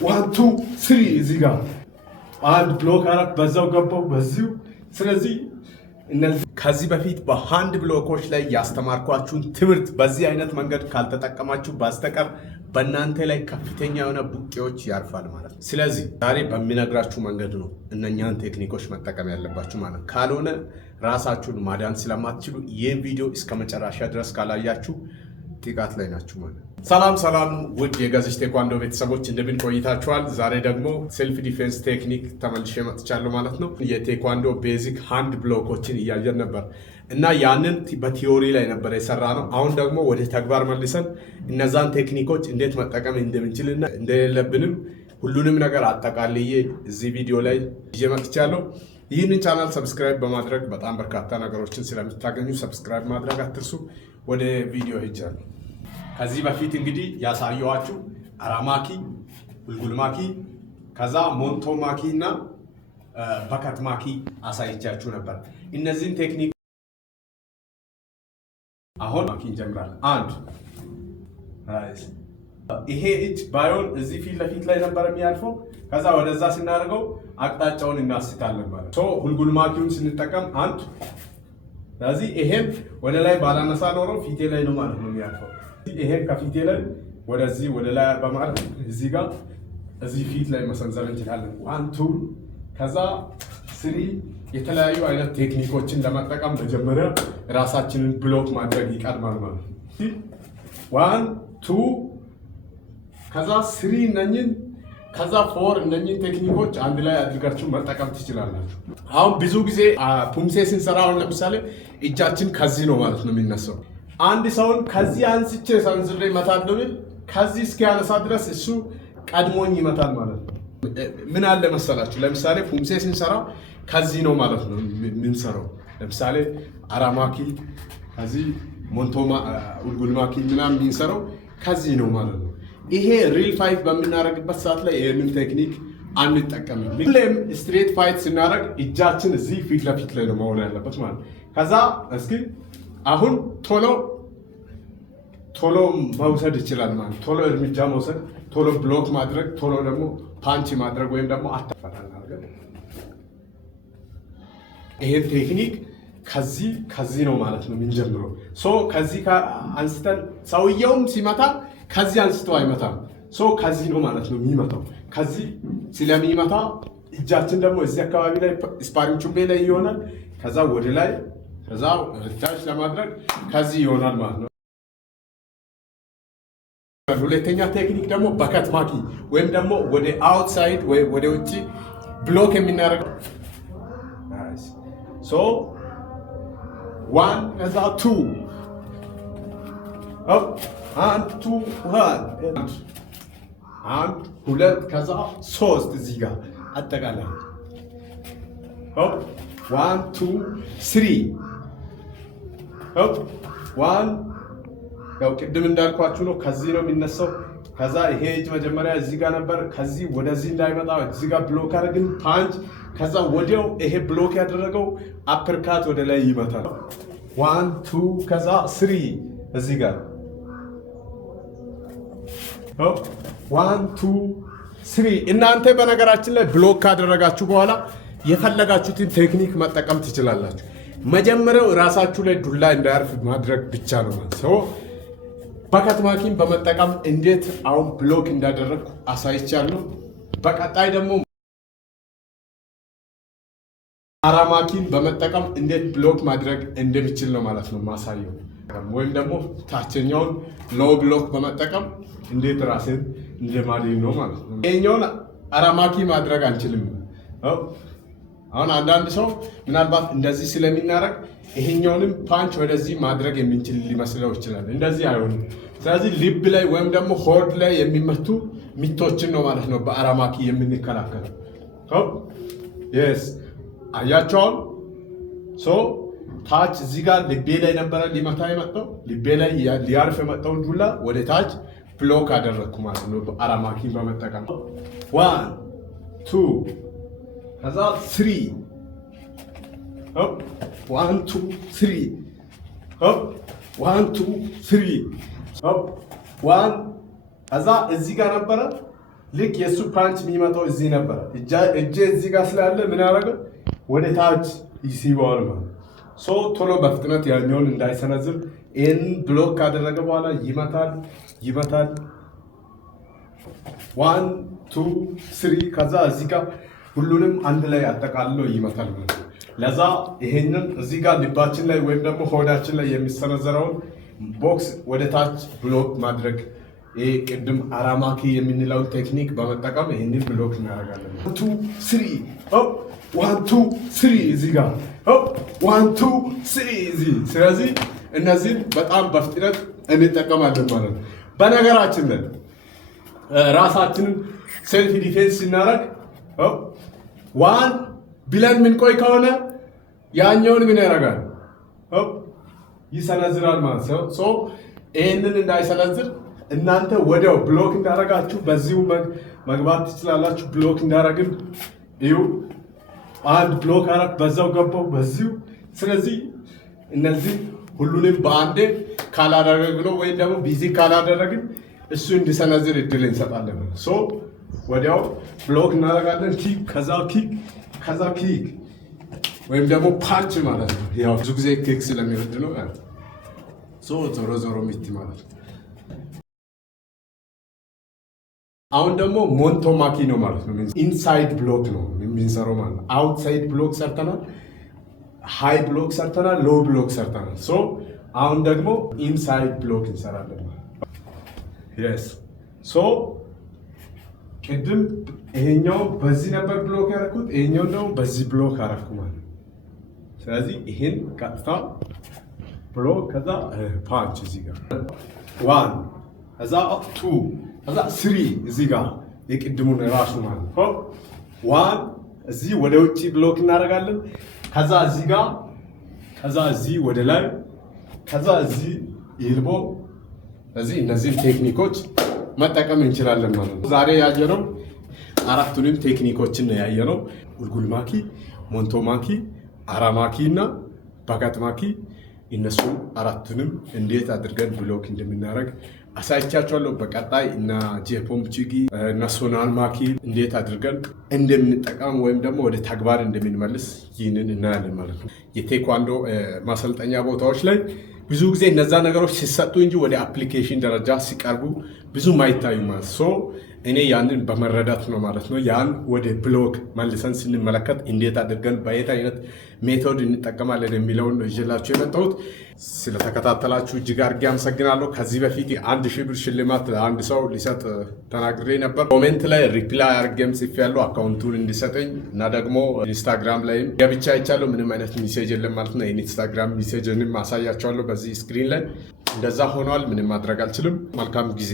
1 2 3 እዚህ ጋር አንድ ብሎክ አራት በዛው ገባው በዚሁ። ስለዚህ እነዚህ ከዚህ በፊት በሃንድ ብሎኮች ላይ ያስተማርኳችሁን ትምህርት በዚህ አይነት መንገድ ካልተጠቀማችሁ በስተቀር በእናንተ ላይ ከፍተኛ የሆነ ቡቄዎች ያርፋል ማለት ነው። ስለዚህ ዛሬ በሚነግራችሁ መንገድ ነው እነኛን ቴክኒኮች መጠቀም ያለባችሁ ማለት ነው። ካልሆነ ራሳችሁን ማዳን ስለማትችሉ ይህን ቪዲዮ እስከ መጨረሻ ድረስ ካላያችሁ ጥቃት ላይ ናችሁ ማለት ነው። ሰላም ውድ የጋዜሽ ቴኳንዶ ቤተሰቦች እንደምን ቆይታችኋል? ዛሬ ደግሞ ሴልፍ ዲፌንስ ቴክኒክ ተመልሼ መጥቻለሁ ማለት ነው። የቴኳንዶ ቤዚክ ሃንድ ብሎኮችን እያየን ነበር እና ያንን በቲዮሪ ላይ ነበር የሰራ ነው። አሁን ደግሞ ወደ ተግባር መልሰን እነዛን ቴክኒኮች እንዴት መጠቀም እንደምንችልና እንደሌለብንም ሁሉንም ነገር አጠቃልዬ እዚህ ቪዲዮ ላይ ይዤ መጥቻለሁ። ይህንን ቻናል ሰብስክራይብ በማድረግ በጣም በርካታ ነገሮችን ስለምታገኙ ሰብስክራይብ ማድረግ አትርሱ። ወደ ቪዲዮ ሄጃለሁ። ከዚህ በፊት እንግዲህ ያሳየኋችሁ አራማኪ፣ ጉልጉልማኪ፣ ከዛ ሞንቶማኪ እና በከትማኪ አሳይቻችሁ ነበር። እነዚህን ቴክኒክ አሁን ማኪ እንጀምራለን። አንድ ይሄ እጅ ባዮን እዚህ ፊት ለፊት ላይ ነበር የሚያልፈው። ከዛ ወደዛ ስናደርገው አቅጣጫውን እናስታለን ማለት ነው። ጉልጉልማኪውን ስንጠቀም አንድ ስለዚህ ይሄን ወደ ላይ ባላነሳ ኖሮ ፊቴ ላይ ነው ማለት ነው የሚያልፈው። ይሄን ከፊቴ ላይ ወደዚህ ወደ ላይ በማለት እዚህ ጋር እዚህ ፊት ላይ መሰንዘር እንችላለን። 1 2 ከዛ 3 የተለያዩ አይነት ቴክኒኮችን ለመጠቀም መጀመሪያ ራሳችንን ብሎክ ማድረግ ይቀድማል ማለት ነው። 1 2 ከዛ 3 እነኝን ከዛ 4 እነኝን ቴክኒኮች አንድ ላይ አድርጋችሁ መጠቀም ትችላላችሁ። አሁን ብዙ ጊዜ ፑምሴ ስንሰራ አሁን ለምሳሌ እጃችን ከዚህ ነው ማለት ነው የሚነሳው። አንድ ሰውን ከዚህ አንስቼ ሰንዝሬ ይመታል ነው ከዚህ እስኪያነሳ ድረስ እሱ ቀድሞኝ ይመታል ማለት ነው። ምን አለ መሰላችሁ፣ ለምሳሌ ፑምሴ ስንሰራ ከዚህ ነው ማለት ነው የምንሰራው። ለምሳሌ አራማኪ ከዚህ ሞንቶማ ጉልጉልማኪ ምናምን የምንሰራው ከዚህ ነው ማለት ነው። ይሄ ሪል ፋይት በምናደርግበት ሰዓት ላይ ይሄንን ቴክኒክ አንጠቀምም። ሁሌም ስትሬት ፋይት ስናደርግ እጃችን እዚህ ፊት ለፊት ላይ ነው መሆን ያለበት ማለት ነው። ከዛ እስኪ አሁን ቶሎ መውሰድ ይችላል ማለት ቶሎ እርምጃ መውሰድ፣ ቶሎ ብሎክ ማድረግ፣ ቶሎ ደግሞ ፓንች ማድረግ ወይም ደግሞ አታፈታል አድርገን ይሄን ቴክኒክ ከዚህ ነው ማለት ነው የምንጀምረው። ከዚህ አንስተን ሰውየውም ሲመታ ከዚህ አንስቶ አይመታም። ከዚህ ነው ማለት ነው የሚመታው። ከዚህ ስለሚመታ እጃችን ደግሞ እዚህ አካባቢ ላይ ስፓሪንግ ቹቤ ላይ ይሆናል። ከዛ ወደ ላይ ከዛ ታች ለማድረግ ከዚህ ይሆናል ማለት ነው። ሁለተኛ ቴክኒክ ደግሞ በከትማኪ ወይም ደግሞ ወደ አውትሳይድ ወይ ወደ ውጪ ብሎክ የምናደርገው 1 ከዛ 2 1 2 1 2 ከዛ 3 እዚህ ጋር አጠቃላይ 1 2 3 1 ያው ቅድም እንዳልኳችሁ ነው። ከዚህ ነው የሚነሳው። ከዛ ይሄ እጅ መጀመሪያ እዚህ ጋር ነበር። ከዚህ ወደዚህ እንዳይመጣ እዚህ ጋር ብሎክ አድርገን ፓንች፣ ከዛ ወዲያው ይሄ ብሎክ ያደረገው አፐርካት ወደ ላይ ይመታል። 1 2 ከዛ 3 እዚህ ጋር 1 2 3 እናንተ በነገራችን ላይ ብሎክ ካደረጋችሁ በኋላ የፈለጋችሁትን ቴክኒክ መጠቀም ትችላላችሁ። መጀመሪያው ራሳችሁ ላይ ዱላ እንዳያርፍ ማድረግ ብቻ ነው ማለት ነው። በከትማኪን በመጠቀም እንዴት አሁን ብሎክ እንዳደረግኩ አሳይቻለሁ። በቀጣይ ደግሞ አራማኪን በመጠቀም እንዴት ብሎክ ማድረግ እንደሚችል ነው ማለት ነው ማሳየው። ወይም ደግሞ ታችኛውን ሎው ብሎክ በመጠቀም እንዴት ራስን እንደማድረግ ነው ማለት ነው። ይሄኛውን አራማኪ ማድረግ አንችልም። አሁን አንዳንድ ሰው ምናልባት እንደዚህ ስለሚናረግ ይሄኛውንም ፓንች ወደዚህ ማድረግ የምንችል ሊመስለው ይችላል። እንደዚህ አይሆንም። ስለዚህ ሊብ ላይ ወይም ደግሞ ሆድ ላይ የሚመቱ ሚቶችን ነው ማለት ነው በአራማኪ የምንከላከለው። yes አያቸውን ታች እዚህ ጋር ልቤ ላይ ነበረ ሊመታ የመጣው ልቤ ላይ ሊያርፍ የመጣው ዱላ ወደ ታች ብሎክ አደረግኩ ማለት ነው በአራማኪ በመጠቀም 1 2 ከዛ 3 1 2 3 1 2 3 1 ከዛ እዚህ ጋር ነበረ ልክ የሱ ፓንች የሚመጣው እዚህ ነበር። እጄ እዚህ ጋር ስላለ ምን ያደረገ ወደ ታች ይስበዋል ማለት ሶ ቶሎ በፍጥነት ያኛውን እንዳይሰነዝር ይህን ብሎክ ካደረገ በኋላ ይመታል። 1 2 3 ከዛ እዚህ ጋር ሁሉንም አንድ ላይ አጠቃልሎ ይመታል ማለት ነው። ለዛ ይሄንን እዚህ ጋር ልባችን ላይ ወይም ደግሞ ሆዳችን ላይ የሚሰነዘረውን ቦክስ ወደ ታች ብሎክ ማድረግ ይሄ ቅድም አራማኪ የምንለውን ቴክኒክ በመጠቀም ይሄንን ብሎክ እናደርጋለን። 2 3 ሆፕ 1 2 3 እዚህ ጋር ሆፕ 1 2 3 እዚህ። ስለዚህ እነዚህን በጣም በፍጥነት እንጠቀማለን ማለት ነው። በነገራችን ላይ ራሳችንን ሴልፍ ዲፌንስ ስናደርግ ዋን ብለን ምን ቆይ ከሆነ ያኛውን ምን ያደርጋል ይሰነዝራል ማለት ነው። ሶ ይሄንን እንዳይሰነዝር እናንተ ወዲያው ብሎክ እንዳደረጋችሁ በዚሁ መግባት ትችላላችሁ። ብሎክ እንዳደረግን እዩ። አንድ ብሎክ አረግ በዛው ገባው በዚሁ። ስለዚህ እነዚህ ሁሉንም በአንዴ ካላደረግነው ወይም ደግሞ ቢዚ ካላደረግን እሱ እንዲሰነዝር እድል እንሰጣለን። ሶ ወዲያው ብሎክ እናደርጋለን። ኪክ ከዛ ኪክ ወይም ደግሞ ፓንች ማለት ነው። ያው ብዙ ጊዜ ኪክ ስለሚወድ ነው። ዞሮ ሚት ማለት ነው። አሁን ደግሞ ሞንቶማኪ ነው ማለት ነው። ኢንሳይድ ብሎክ ነው የምንሰራው ማለት ነው። አውትሳይድ ብሎክ ሰርተናል፣ ሃይ ብሎክ ሰርተናል፣ ሎ ብሎክ ሰርተናል። ሶ አሁን ደግሞ ኢንሳይድ ብሎክ እንሰራለን ማለት ነው። የስ ሶ ቅድም ይሄኛው በዚህ ነበር ብሎክ ያደረኩት፣ ይሄኛው ደግሞ በዚህ ብሎክ አደረኩ ማለት ነው። ስለዚህ ይሄን ቀጥታ ብሎክ ከዛ ፓንች እዚህ ጋር 1 ከዛ 2 ከዛ 3 እዚህ ጋር የቅድሙን ራሱ ማለት ነው። 1 እዚህ ወደ ውጪ ብሎክ እናደርጋለን። ከዛ እዚህ ጋር ከዛ እዚህ ወደ ላይ ከዛ እዚህ ይልቦ እዚህ እነዚህን ቴክኒኮች መጠቀም እንችላለን ማለት ነው። ዛሬ ያየነው አራቱንም ቴክኒኮችን ነው ያየነው። ጉልጉልማኪ፣ ሞንቶማኪ፣ አራማኪ እና ባጋጥማኪ። እነሱ አራቱንም እንዴት አድርገን ብሎክ እንደምናደርግ አሳይቻችኋለሁ። በቀጣይ እና ጄፖም ቺጊ እና ሶናል ማኪ እንዴት አድርገን እንደምንጠቀም ወይም ደግሞ ወደ ተግባር እንደምንመልስ ይህንን እናያለን ማለት ነው። የቴኳንዶ ማሰልጠኛ ቦታዎች ላይ ብዙ ጊዜ እነዛ ነገሮች ሲሰጡ እንጂ ወደ አፕሊኬሽን ደረጃ ሲቀርቡ ብዙም አይታዩ ማለት ሶ እኔ ያንን በመረዳት ነው ማለት ነው። ያን ወደ ብሎክ መልሰን ስንመለከት እንዴት አድርገን በየት አይነት ሜቶድ እንጠቀማለን የሚለውን ነው ይዤላችሁ የመጣሁት። ስለተከታተላችሁ እጅግ አድርጌ አመሰግናለሁ። ከዚህ በፊት 1000 ብር ሽልማት ለአንድ ሰው ሊሰጥ ተናግሬ ነበር። ኮሜንት ላይ ሪፕላይ አድርጌም ጽፌያለሁ አካውንቱን እንዲሰጠኝ እና ደግሞ ኢንስታግራም ላይም ገብቻ አይቻለሁ። ምንም አይነት ሜሴጅ የለም ማለት ነው። ኢንስታግራም ሜሴጅንም አሳያቸዋለሁ በዚህ ስክሪን ላይ። እንደዛ ሆኗል። ምንም ማድረግ አልችልም። መልካም ጊዜ